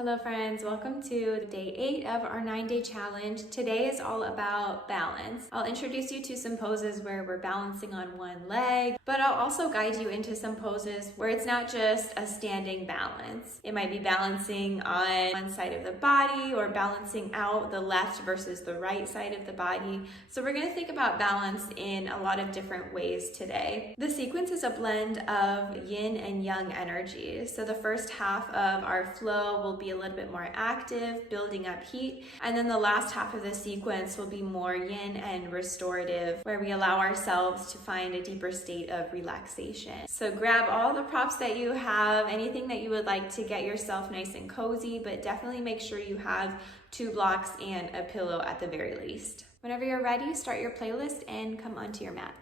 Hello friends, welcome to day 8 of our 9-day challenge. Today is all about balance. I'll introduce you to some poses where we're balancing on one leg, but I'll also guide you into some poses where it's not just a standing balance. It might be balancing on one side of the body or balancing out the left versus the right side of the body. So we're going to think about balance in a lot of different ways today. The sequence is a blend of yin and yang energies. So the first half of our flow will be a little bit more active, building up heat. And then the last half of the sequence will be more yin and restorative, where we allow ourselves to find a deeper state of relaxation. So grab all the props that you have, anything that you would like to get yourself nice and cozy, but definitely make sure you have 2 blocks and a pillow at the very least. Whenever you're ready, start your playlist and come onto your mat.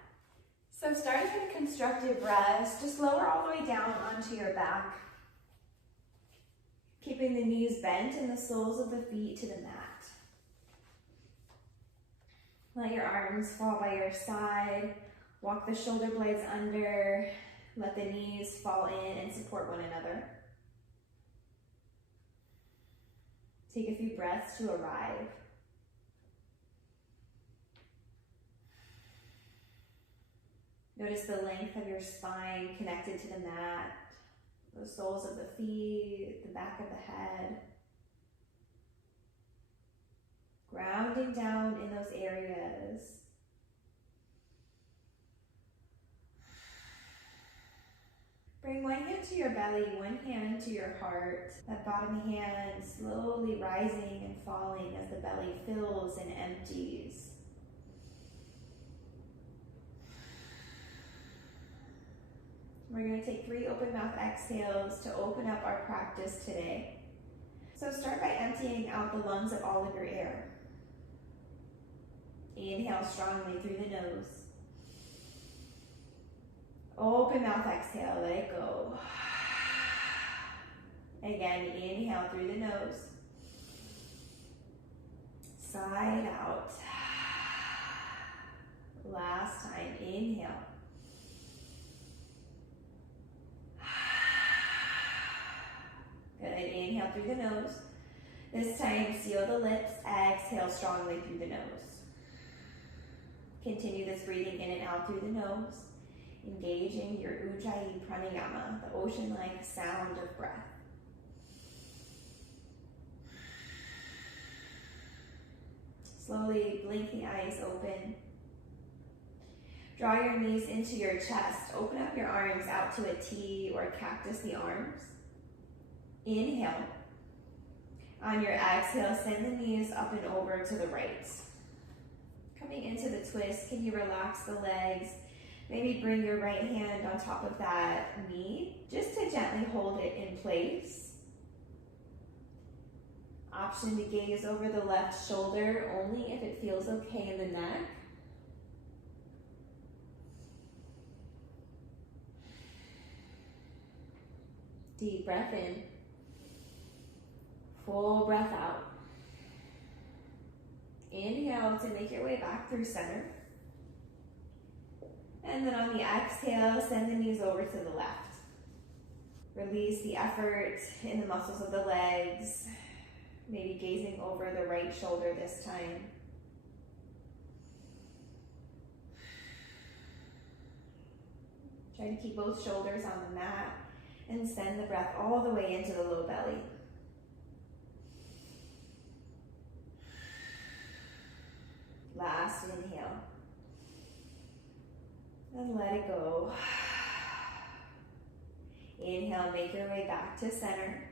So starting with constructive rest, just lower all the way down onto your back, keeping the knees bent and the soles of the feet to the mat. Let your arms fall by your side. Walk the shoulder blades under. Let the knees fall in and support one another. Take a few breaths to arrive. Notice the length of your spine connected to the mat. The soles of the feet, the back of the head. Grounding down in those areas. Bring one hand to your belly, one hand to your heart. That bottom hand slowly rising and falling as the belly fills and empties. We're going to take 3 open mouth exhales to open up our practice today. So start by emptying out the lungs of all of your air. Inhale strongly through the nose. Open mouth exhale, let it go. Again, inhale through the nose. Side out. Last time, inhale. Good, inhale through the nose. This time, seal the lips, exhale strongly through the nose. Continue this breathing in and out through the nose, engaging your Ujjayi Pranayama, the ocean-like sound of breath. Slowly blink the eyes open. Draw your knees into your chest. Open up your arms out to a T or cactus the arms. Inhale. On your exhale, send the knees up and over to the right. Coming into the twist, can you relax the legs? Maybe bring your right hand on top of that knee, just to gently hold it in place. Option to gaze over the left shoulder, only if it feels okay in the neck. Deep breath in. Full breath out. Inhale to make your way back through center. And then on the exhale, send the knees over to the left. Release the effort in the muscles of the legs. Maybe gazing over the right shoulder this time. Try to keep both shoulders on the mat and send the breath all the way into the low belly. Last inhale. And let it go. Inhale, make your way back to center.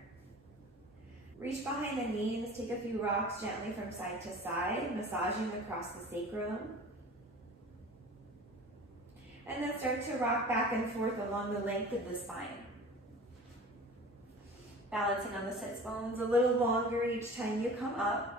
Reach behind the knees, take a few rocks gently from side to side, massaging across the sacrum. And then start to rock back and forth along the length of the spine. Balancing on the sits bones a little longer each time you come up.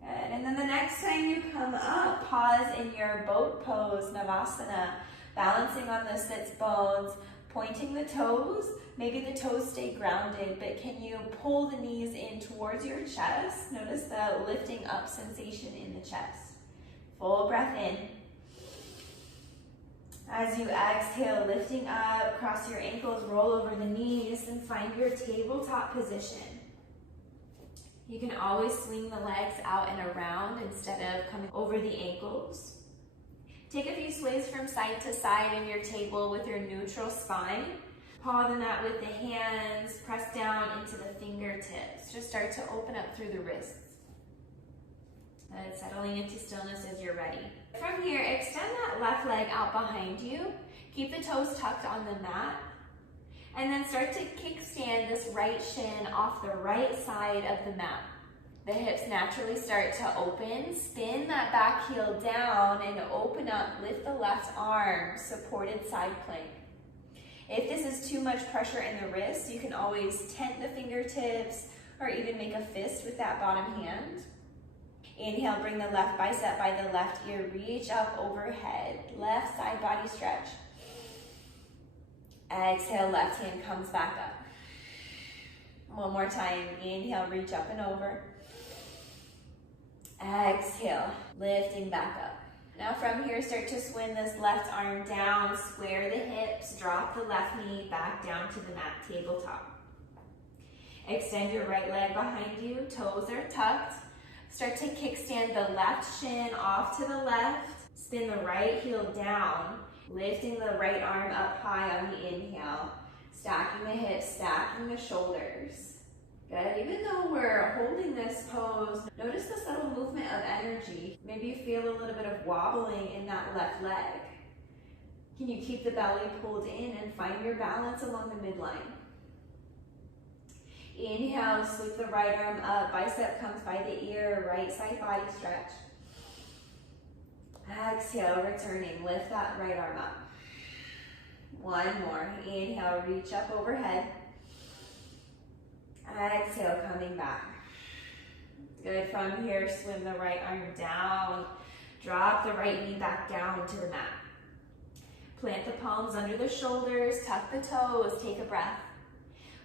Good. And then the next time you come up, pause in your boat pose, Shavasana, balancing on the sits bones, pointing the toes. Maybe the toes stay grounded, but can you pull the knees in towards your chest? Notice the lifting up sensation in the chest. Full breath in. As you exhale, lifting up, cross your ankles, roll over the knees, and find your tabletop position. You can always swing the legs out and around instead of coming over the ankles. Take a few sways from side to side in your table with your neutral spine. Paw the mat with the hands, press down into the fingertips. Just start to open up through the wrists. And settling into stillness as you're ready. From here, extend that left leg out behind you. Keep the toes tucked on the mat. And then start to kickstand this right shin off the right side of the mat. The hips naturally start to open. Spin that back heel down and open up. Lift the left arm, supported side plank. If this is too much pressure in the wrists, you can always tent the fingertips or even make a fist with that bottom hand. Inhale, bring the left bicep by the left ear, reach up overhead, left side body stretch. Exhale, left hand comes back up. One more time, inhale, reach up and over. Exhale, lifting back up. Now from here, start to swing this left arm down, square the hips, drop the left knee back down to the mat, tabletop. Extend your right leg behind you, toes are tucked. Start to kickstand the left shin off to the left, spin the right heel down, lifting the right arm up high on the inhale, stacking the hips, stacking the shoulders. Good, even though we're holding this pose, notice the subtle movement of energy. Maybe you feel a little bit of wobbling in that left leg. Can you keep the belly pulled in and find your balance along the midline? Inhale, sweep the right arm up, bicep comes by the ear, right side body stretch. Exhale, returning, lift that right arm up. One more, inhale, reach up overhead. Exhale, coming back. Good, from here, swim the right arm down, drop the right knee back down to the mat. Plant the palms under the shoulders, tuck the toes, take a breath.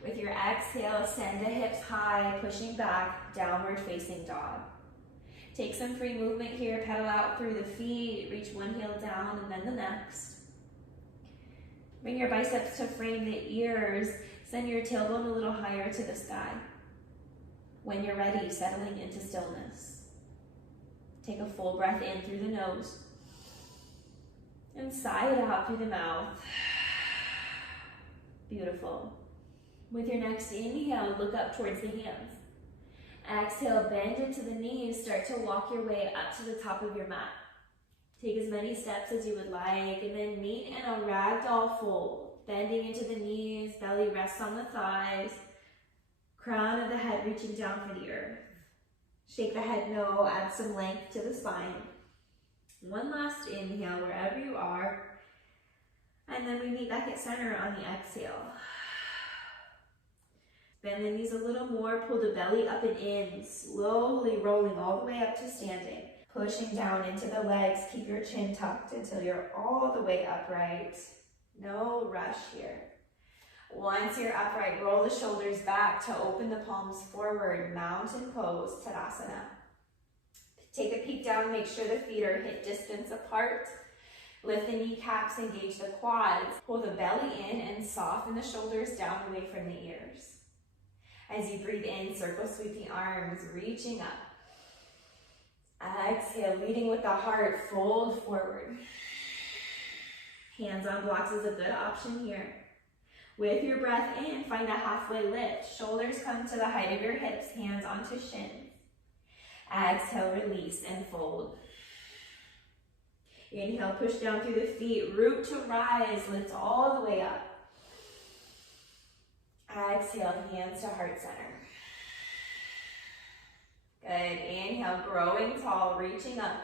With your exhale, send the hips high, pushing back, downward facing dog. Take some free movement here, pedal out through the feet, reach one heel down and then the next. Bring your biceps to frame the ears, send your tailbone a little higher to the sky. When you're ready, settling into stillness. Take a full breath in through the nose and sigh it out through the mouth. Beautiful. With your next inhale, look up towards the hands. Exhale, bend into the knees, start to walk your way up to the top of your mat. Take as many steps as you would like, and then meet in a ragdoll fold. Bending into the knees, belly rests on the thighs, crown of the head reaching down for the earth. Shake the head no, add some length to the spine. One last inhale wherever you are, and then we meet back at center on the exhale. Bend the knees a little more, pull the belly up and in, slowly rolling all the way up to standing. Pushing down into the legs, keep your chin tucked until you're all the way upright. No rush here. Once you're upright, roll the shoulders back to open the palms forward, mountain pose, Katasana. Take a peek down, make sure the feet are hip distance apart. Lift the kneecaps, engage the quads. Pull the belly in and soften the shoulders down away from the ears. As you breathe in, circle sweep the arms, reaching up. Exhale, leading with the heart, fold forward. Hands on blocks is a good option here. With your breath in, find a halfway lift. Shoulders come to the height of your hips, hands onto shins. Exhale, release and fold. Inhale, push down through the feet, root to rise, lift all the way up. Exhale, hands to heart center. Good, inhale, growing tall, reaching up.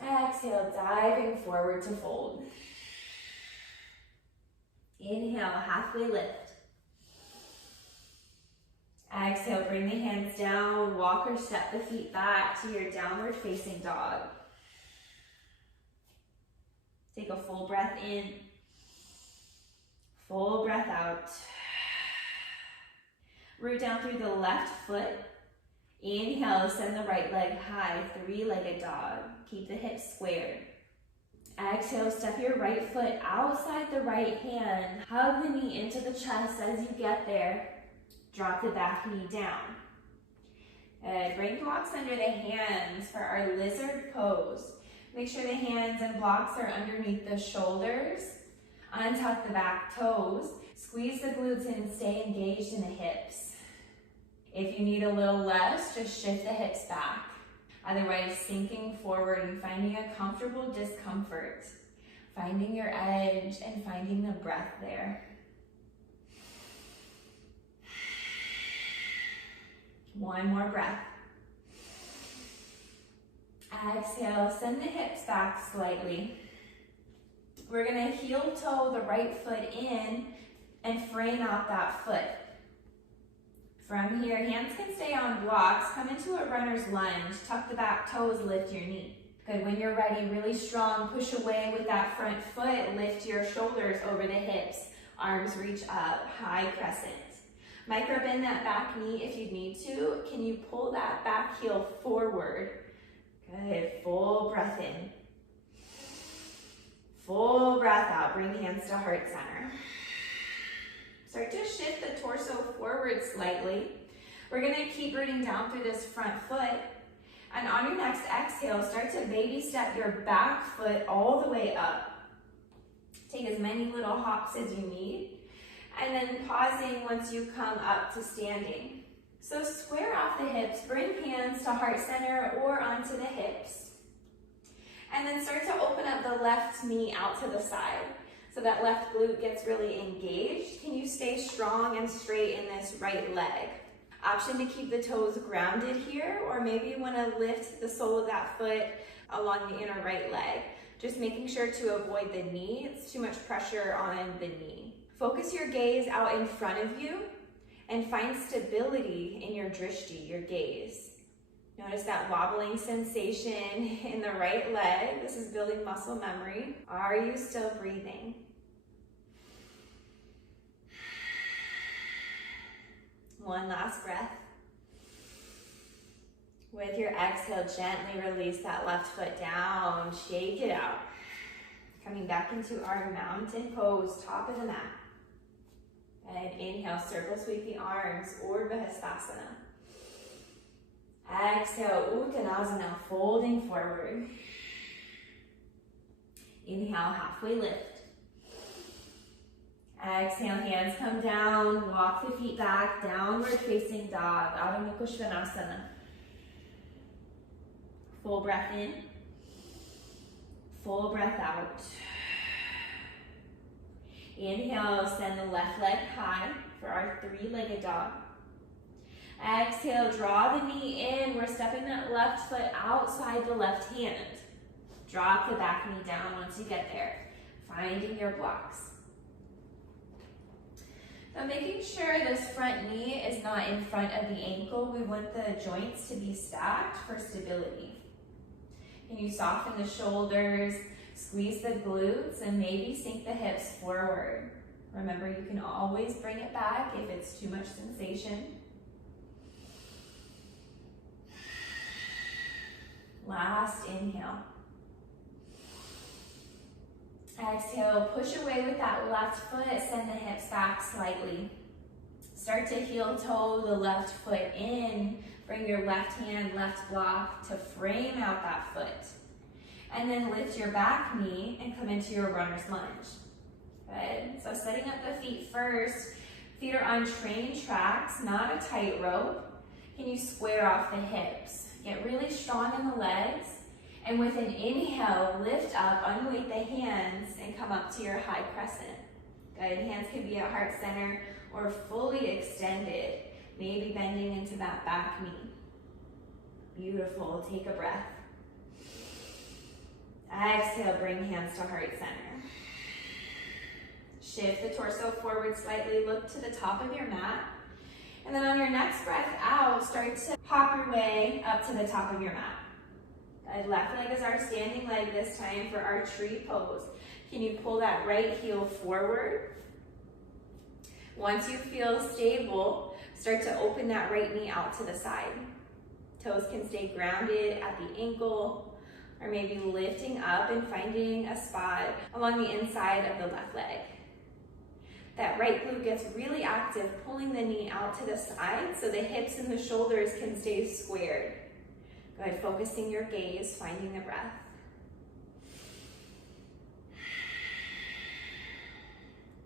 Exhale, diving forward to fold. Inhale, halfway lift. Exhale, bring the hands down, walk or step the feet back to your downward facing dog. Take a full breath in. Full breath out. Root down through the left foot. Inhale, send the right leg high, three-legged dog. Keep the hips squared. Exhale, step your right foot outside the right hand. Hug the knee into the chest as you get there. Drop the back knee down. Good. Bring blocks under the hands for our lizard pose. Make sure the hands and blocks are underneath the shoulders. Untuck the back toes. Squeeze the glutes in and stay engaged in the hips. If you need a little less, just shift the hips back. Otherwise, sinking forward and finding a comfortable discomfort. Finding your edge and finding the breath there. One more breath. Exhale, send the hips back slightly. We're gonna heel toe the right foot in and frame out that foot. From here, hands can stay on blocks. Come into a runner's lunge. Tuck the back toes, lift your knee. Good, when you're ready, really strong, push away with that front foot. Lift your shoulders over the hips. Arms reach up, high crescent. Micro bend that back knee if you need to. Can you pull that back heel forward? Good, full breath in. Full breath out, bring hands to heart center. Start to shift the torso forward slightly. We're gonna keep rooting down through this front foot. And on your next exhale, start to baby step your back foot all the way up. Take as many little hops as you need. And then pausing once you come up to standing. So square off the hips, bring hands to heart center or onto the hips. And then start to open up the left knee out to the side. So that left glute gets really engaged. Can you stay strong and straight in this right leg? Option to keep the toes grounded here, or maybe you want to lift the sole of that foot along the inner right leg. Just making sure to avoid the knee. It's too much pressure on the knee. Focus your gaze out in front of you and find stability in your drishti, your gaze. Notice that wobbling sensation in the right leg. This is building muscle memory. Are you still breathing? One last breath. With your exhale, gently release that left foot down. Shake it out. Coming back into our mountain pose, top of the mat. And inhale, circle sweep the arms, Urdhva Hastasana. Exhale, Uttanasana, folding forward. Inhale, halfway lift. Exhale, hands come down, walk the feet back, downward facing dog, Adho Mukha Svanasana. Full breath in, full breath out. Inhale, send the left leg high for our three-legged dog. Exhale, draw the knee in. We're stepping that left foot outside the left hand. Drop the back knee down once you get there. Finding your blocks. Now making sure this front knee is not in front of the ankle. We want the joints to be stacked for stability. Can you soften the shoulders, squeeze the glutes, and maybe sink the hips forward. Remember, you can always bring it back if it's too much sensation. Last inhale. Exhale, push away with that left foot, send the hips back slightly. Start to heel toe the left foot in. Bring your left hand, left block to frame out that foot. And then lift your back knee and come into your runner's lunge. Good. So setting up the feet first. Feet are on train tracks, not a tightrope. Can you square off the hips? Get really strong in the legs. And with an inhale, lift up, unweight the hands, and come up to your high crescent. Good. Hands can be at heart center or fully extended, maybe bending into that back knee. Beautiful. Take a breath. Exhale, bring hands to heart center. Shift the torso forward slightly, look to the top of your mat. And then on your next breath out, start to hop your way up to the top of your mat. Good. Left leg is our standing leg this time for our tree pose. Can you pull that right heel forward? Once you feel stable, start to open that right knee out to the side. Toes can stay grounded at the ankle, Or maybe lifting up and finding a spot along the inside of the left leg. That right glute gets really active, pulling the knee out to the side so the hips and the shoulders can stay squared. Good, focusing your gaze, finding the breath.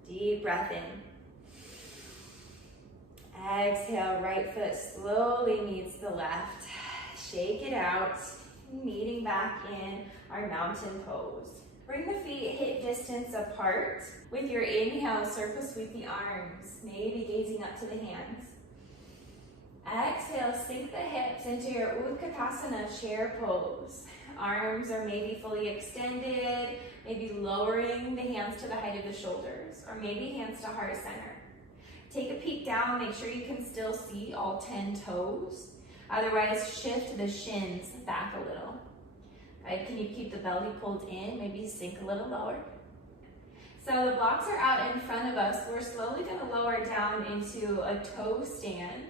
Deep breath in. Exhale, right foot slowly meets the left. Shake it out, meeting back in our mountain pose. Bring the feet hip distance apart. With your inhale, circle sweep the arms, maybe gazing up to the hands. Exhale, sink the hips into your Katasana chair pose. Arms are maybe fully extended, maybe lowering the hands to the height of the shoulders, or maybe hands to heart center. Take a peek down, make sure you can still see all 10 toes. Otherwise, shift the shins back a little. Right, can you keep the belly pulled in? Maybe sink a little lower. So the blocks are out in front of us. We're slowly going to lower down into a toe stand.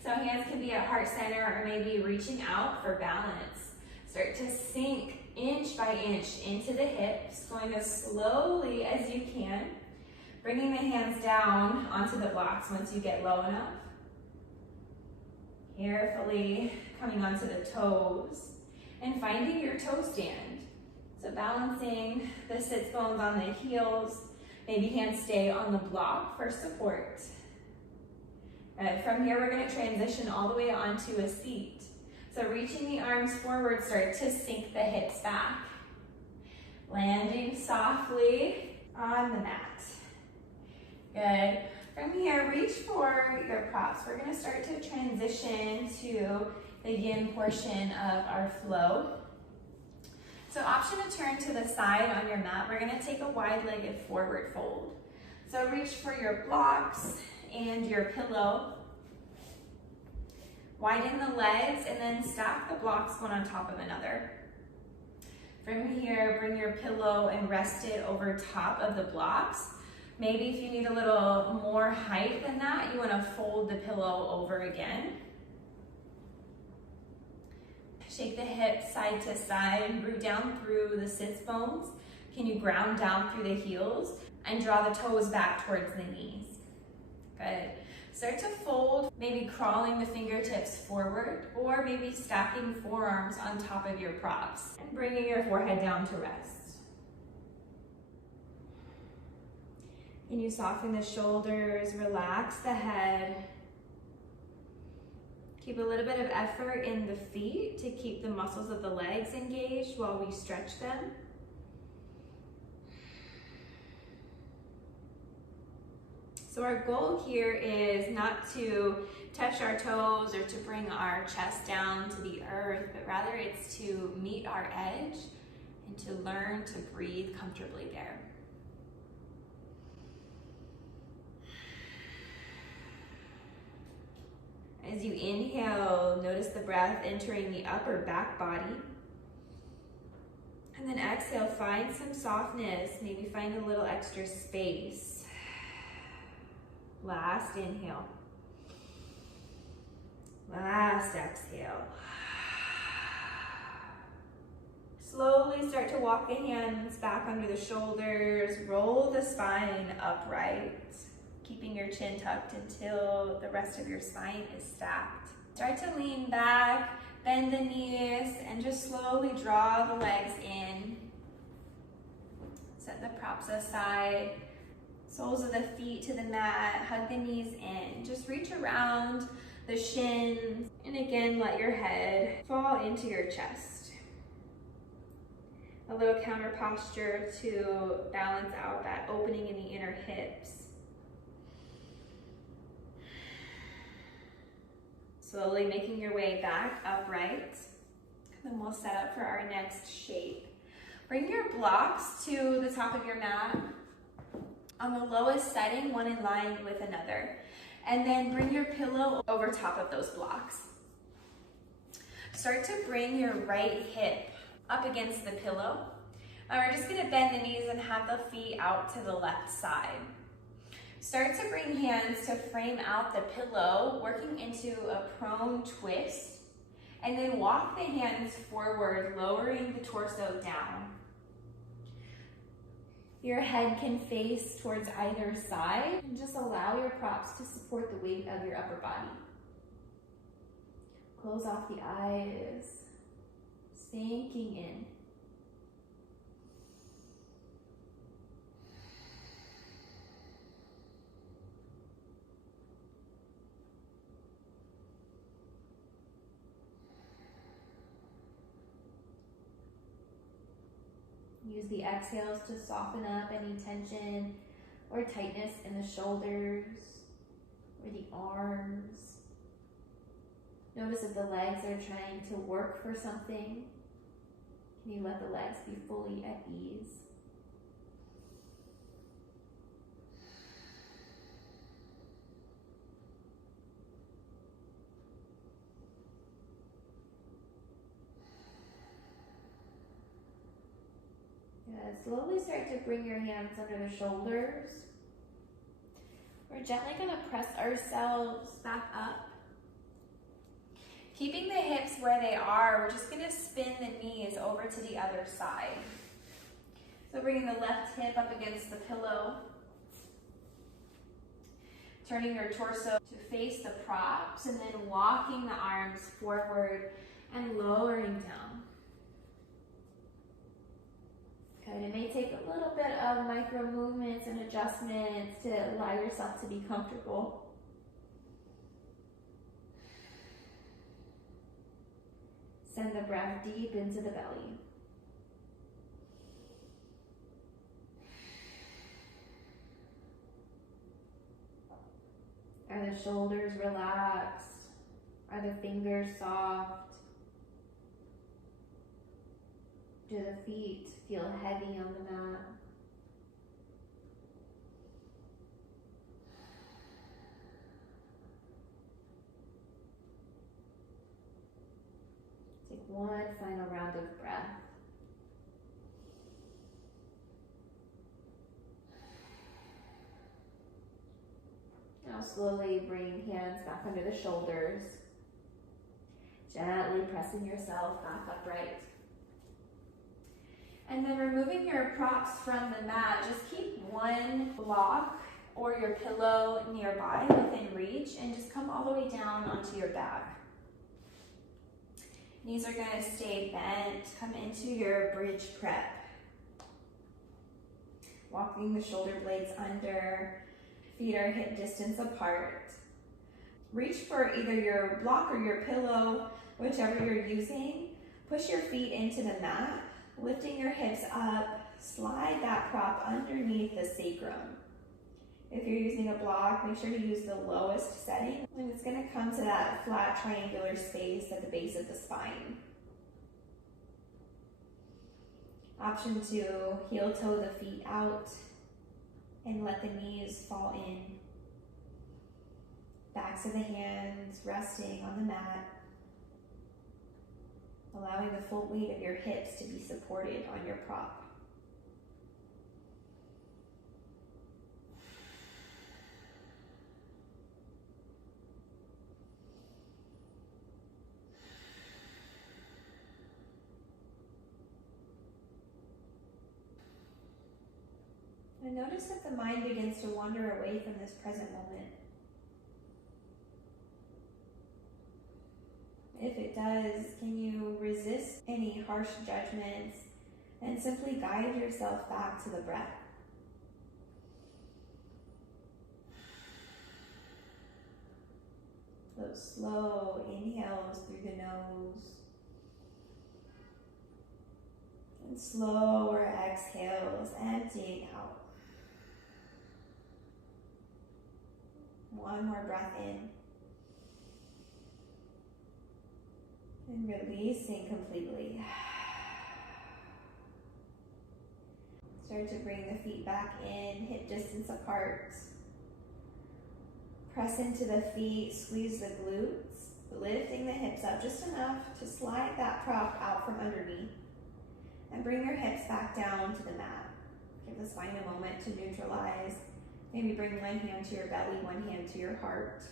So hands can be at heart center or maybe reaching out for balance. Start to sink inch by inch into the hips, going as slowly as you can. Bringing the hands down onto the blocks once you get low enough. Carefully coming onto the toes and finding your toe stand. So balancing the sits bones on the heels, maybe hands stay on the block for support. From here, we're going to transition all the way onto a seat. So reaching the arms forward, start to sink the hips back. Landing softly on the mat. Good. From here, reach for your props. We're going to start to transition to the yin portion of our flow. So option to turn to the side on your mat. We're going to take a wide-legged forward fold. So reach for your blocks and your pillow. Widen the legs and then stack the blocks one on top of another. From here, bring your pillow and rest it over top of the blocks. Maybe if you need a little more height than that, you want to fold the pillow over again. Shake the hips side to side, root down through the sits bones. Can you ground down through the heels and draw the toes back towards the knees? Good. Start to fold, maybe crawling the fingertips forward or maybe stacking forearms on top of your props and bringing your forehead down to rest. Can you soften the shoulders, relax the head. Keep a little bit of effort in the feet to keep the muscles of the legs engaged while we stretch them. So our goal here is not to touch our toes or to bring our chest down to the earth, but rather it's to meet our edge and to learn to breathe comfortably there. As you inhale, notice the breath entering the upper back body. And then exhale, find some softness, maybe find a little extra space. Last inhale. Last exhale. Slowly start to walk the hands back under the shoulders, roll the spine upright. Keeping your chin tucked until the rest of your spine is stacked. Start to lean back, bend the knees, and just slowly draw the legs in. Set the props aside, soles of the feet to the mat, hug the knees in. Just reach around the shins, and again, let your head fall into your chest. A little counter posture to balance out that opening in the inner hips. Slowly making your way back upright. Then we'll set up for our next shape. Bring your blocks to the top of your mat. On the lowest setting, one in line with another. And then bring your pillow over top of those blocks. Start to bring your right hip up against the pillow. And we're just gonna bend the knees and have the feet out to the left side. Start to bring hands to frame out the pillow, working into a prone twist. And then walk the hands forward, lowering the torso down. Your head can face towards either side, and just allow your props to support the weight of your upper body. Close off the eyes, sinking in. Use the exhales to soften up any tension or tightness in the shoulders or the arms. Notice if the legs are trying to work for something. Can you let the legs be fully at ease? Slowly start to bring your hands under the shoulders. We're gently going to press ourselves back up. Keeping the hips where they are, we're just going to spin the knees over to the other side. So bringing the left hip up against the pillow. Turning your torso to face the props and then walking the arms forward and lowering down. Good. It may take a little bit of micro movements and adjustments to allow yourself to be comfortable. Send the breath deep into the belly. Are the shoulders relaxed? Are the fingers soft? Do the feet feel heavy on the mat? Take one final round of breath. Now slowly bring hands back under the shoulders. Gently pressing yourself back upright. And then removing your props from the mat, just keep one block or your pillow nearby within reach and just come all the way down onto your back. Knees are going to stay bent. Come into your bridge prep. Walking the shoulder blades under, feet are hip distance apart. Reach for either your block or your pillow, whichever you're using. Push your feet into the mat. Lifting your hips up, slide that prop underneath the sacrum. If you're using a block, make sure to use the lowest setting, and it's going to come to that flat triangular space at the base of the spine. Option 2, heel toe the feet out and let the knees fall in. Backs of the hands resting on the mat. Allowing the full weight of your hips to be supported on your prop. And notice if the mind begins to wander away from this present moment. If it does, can you resist any harsh judgments and simply guide yourself back to the breath? Those slow inhales through the nose and slower exhales, emptying out. One more breath in. And releasing completely. Start to bring the feet back in, hip distance apart. Press into the feet, squeeze the glutes, lifting the hips up just enough to slide that prop out from underneath. And bring your hips back down to the mat. Give the spine a moment to neutralize. Maybe bring one hand to your belly, one hand to your heart.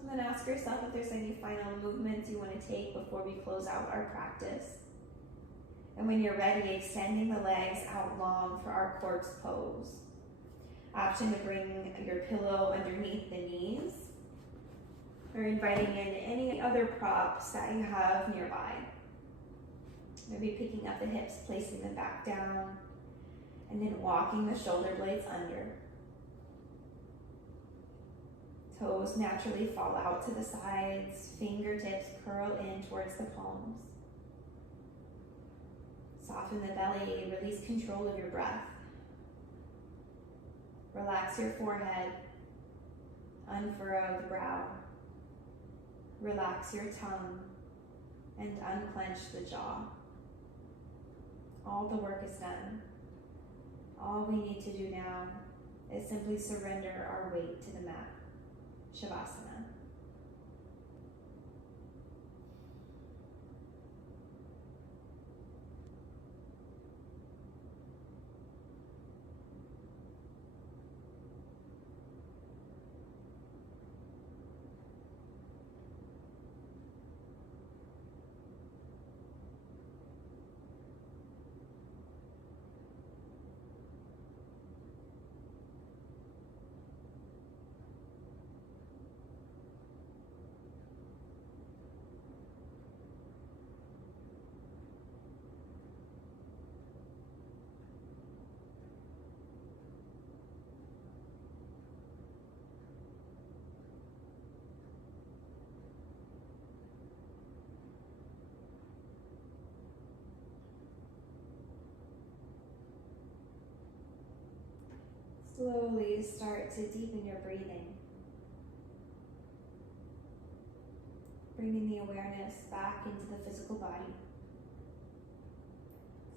And then ask yourself if there's any final movements you want to take before we close out our practice. And when you're ready, extending the legs out long for our corpse pose. Option to bring your pillow underneath the knees, or inviting in any other props that you have nearby. Maybe picking up the hips, placing them back down, and then walking the shoulder blades under. Toes naturally fall out to the sides, fingertips curl in towards the palms. Soften the belly, release control of your breath. Relax your forehead, unfurrow the brow. Relax your tongue and unclench the jaw. All the work is done. All we need to do now is simply surrender our weight to the mat. Shavasana. Slowly start to deepen your breathing. Bringing the awareness back into the physical body.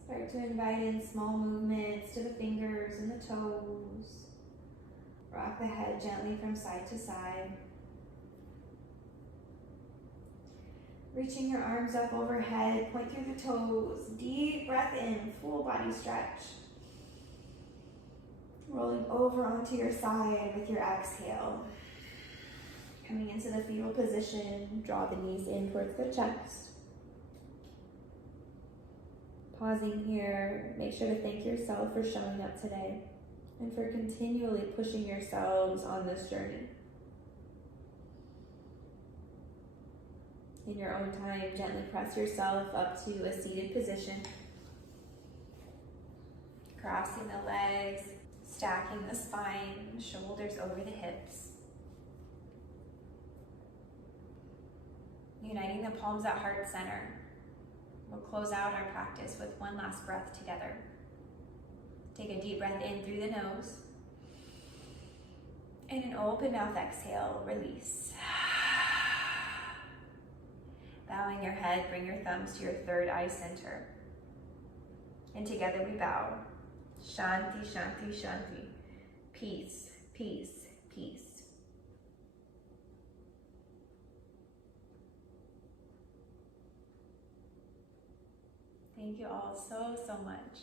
Start to invite in small movements to the fingers and the toes. Rock the head gently from side to side. Reaching your arms up overhead, point through the toes. Deep breath in, full body stretch. Rolling over onto your side with your exhale. Coming into the fetal position, draw the knees in towards the chest. Pausing here, make sure to thank yourself for showing up today and for continually pushing yourselves on this journey. In your own time, gently press yourself up to a seated position. Crossing the legs, stacking the spine, shoulders over the hips. Uniting the palms at heart center. We'll close out our practice with one last breath together. Take a deep breath in through the nose. And an open mouth exhale, release. Bowing your head, bring your thumbs to your third eye center. And together we bow. Shanti, Shanti, Shanti. Peace, peace, peace. Thank you all so much.